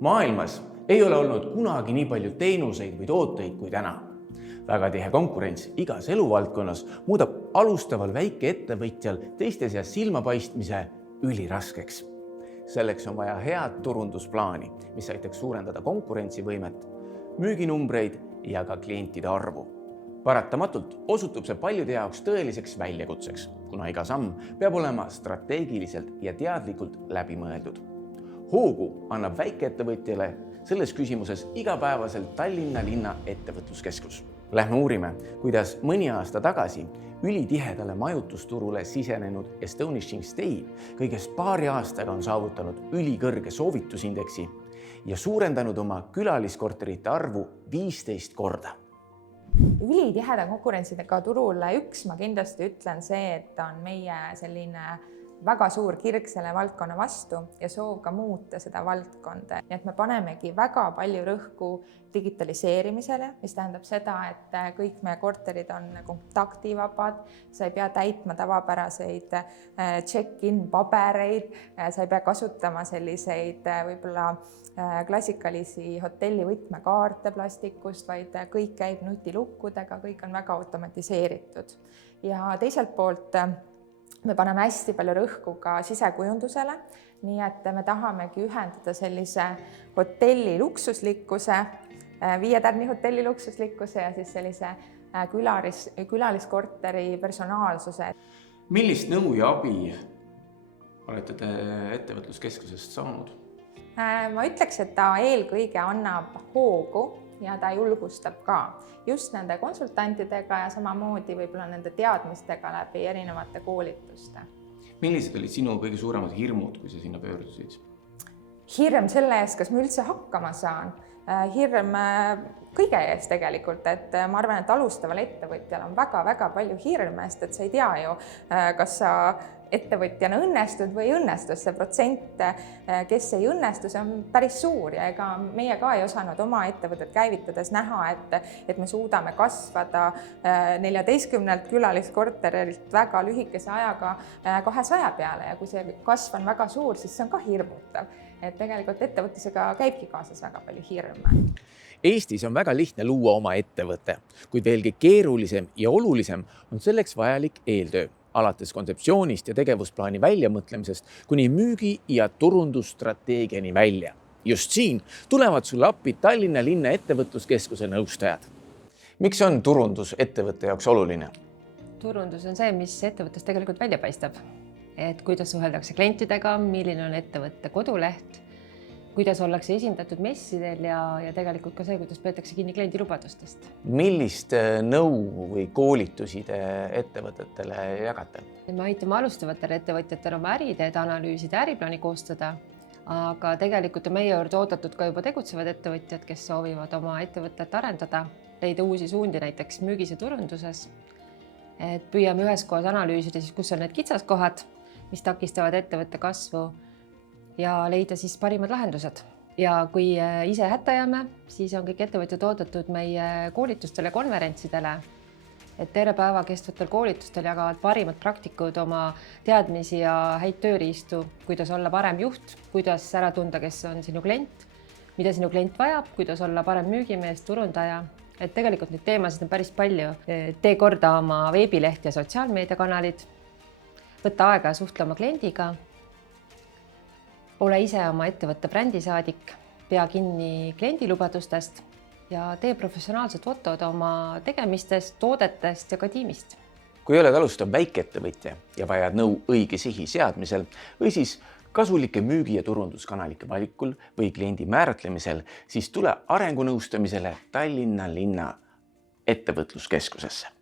Maailmas ei ole olnud kunagi nii palju teenuseid või tooteid kui täna. Väga tihe konkurents igas eluvaldkonnas muudab alustaval väikeettevõtjal teiste seas silmapaistmise üliraskeks. Selleks on vaja head turundusplaani, mis aitaks suurendada konkurentsivõimet, müüginumbreid ja ka klientide arvu. Paratamatult osutub see paljude jaoks tõeliseks väljakutseks, kuna iga samm peab olema strateegiliselt ja teadlikult läbimõeldud. Hoogu annab väikeettevõtjale selles küsimuses igapäevaselt Tallinna linna ettevõtluskeskus. Lähme uurime, kuidas mõni aasta tagasi ülitihedale majutusturule sisenenud Astonishing Stay kõigest paari aastaga on saavutanud ülikõrge soovitusindeksi ja suurendanud oma külaliskorterite arvu 15 korda. Ülitiheda konkurentsidega turule ma kindlasti ütlen see, et on meie selline väga suur kirg selle valdkonna vastu ja soov ka muuta seda valdkonda. Nii et me panemegi väga palju rõhku digitaliseerimisele, mis tähendab seda, et kõik meie korterid on kontaktivabad, sa ei pea täitma tavapäraseid check-in pabereid, sa ei pea kasutama selliseid võib-olla klassikalisi hotelli võtmekaarte plastikust, vaid kõik käib nutilukkudega, kõik on väga automatiseeritud. Ja teiselt poolt me paneme hästi palju rõhku ka sisekujundusele, nii et me tahamegi ühendada sellise hotelli luksuslikkuse, 5 tärni hotelli luksuslikkuse ja siis sellise külaliskorteri personaalsuse. Millist nõu ja abi olete te ettevõtluskeskusest saanud? Ma ütleks, et ta eelkõige annab hoogu ja ta julgustab ka just nende konsultantidega ja samamoodi võib-olla nende teadmistega läbi erinevate koolituste. Millised olid sinu kõige suuremad hirmud, kui sa sinna pöördusid? Hirm selle eest, kas ma üldse hakkama saan. Hirm kõige ees tegelikult, et ma arvan, et alustaval ettevõtjal on väga-väga palju hirme, sest et sa ei tea ju, kas sa ettevõtjana õnnestud või õnnestus. See protsent, kes ei õnnestu, see on päris suur ja ega meie ka ei osanud oma ettevõtet käivitades näha, et me suudame kasvada 14 külaliskorterilt väga lühikese ajaga 200 peale ja kui see kasv on väga suur, siis see on ka hirmutav. Et tegelikult ettevõtlusega käibki kaasas väga palju hirme. Eestis on väga lihtne luua oma ettevõte, kuid veelgi keerulisem ja olulisem on selleks vajalik eeltöö, alates kontseptsioonist ja tegevusplaani väljamõtlemisest kuni müügi ja turundusstrateegiani välja. Just siin tulevad sulle appi Tallinna linna ettevõtluskeskuse nõustajad. Miks on turundus ettevõtte jaoks oluline? Turundus on see, mis ettevõttes tegelikult välja paistab. Et kuidas suheldakse klientidega, milline on ettevõtte koduleht, kuidas ollakse esindatud messidel ja tegelikult ka see, kuidas peetakse kinni kliendi lubadustest. Millist nõu või koolitusi te ettevõtetele jagate? Me aitame alustavatel ettevõtjatel oma äriteed analüüsida, äriplaani koostada, aga tegelikult on meie juurde oodatud ka juba tegutsevad ettevõtjad, kes soovivad oma ettevõtet arendada, leida uusi suundi näiteks müügis ja turunduses. Et püüame üheskoos analüüsida, kus on need kitsaskohad, mis takistavad ettevõtte kasvu ja leida siis parimad lahendused. Ja kui ise hätta jääme, siis on kõik ettevõtjad oodatud meie koolitustele ja konverentsidele. Et terve päeva kestvatel koolitustel jagavad parimad praktikud oma teadmisi ja häid tööriistu, kuidas olla parem juht, kuidas ära tunda, kes on sinu klient, mida sinu klient vajab, kuidas olla parem müügimees, turundaja. Et tegelikult neid teemasid on päris palju. Tee korda oma veebileht ja sotsiaalmeediakanalid, võtta aega suhtle oma kliendiga, ole ise oma ettevõtte brändisaadik, pea kinni kliendilubadustest ja tee professionaalsed fotod oma tegemistest, toodetest ja ka tiimist. Kui oled alustav väikeettevõtja ja vajad nõu õige sihi seadmisel või siis kasulike müügi- ja turunduskanalike valikul või kliendi määratlemisel, siis tule arengunõustamisele Tallinna linna ettevõtluskeskusesse.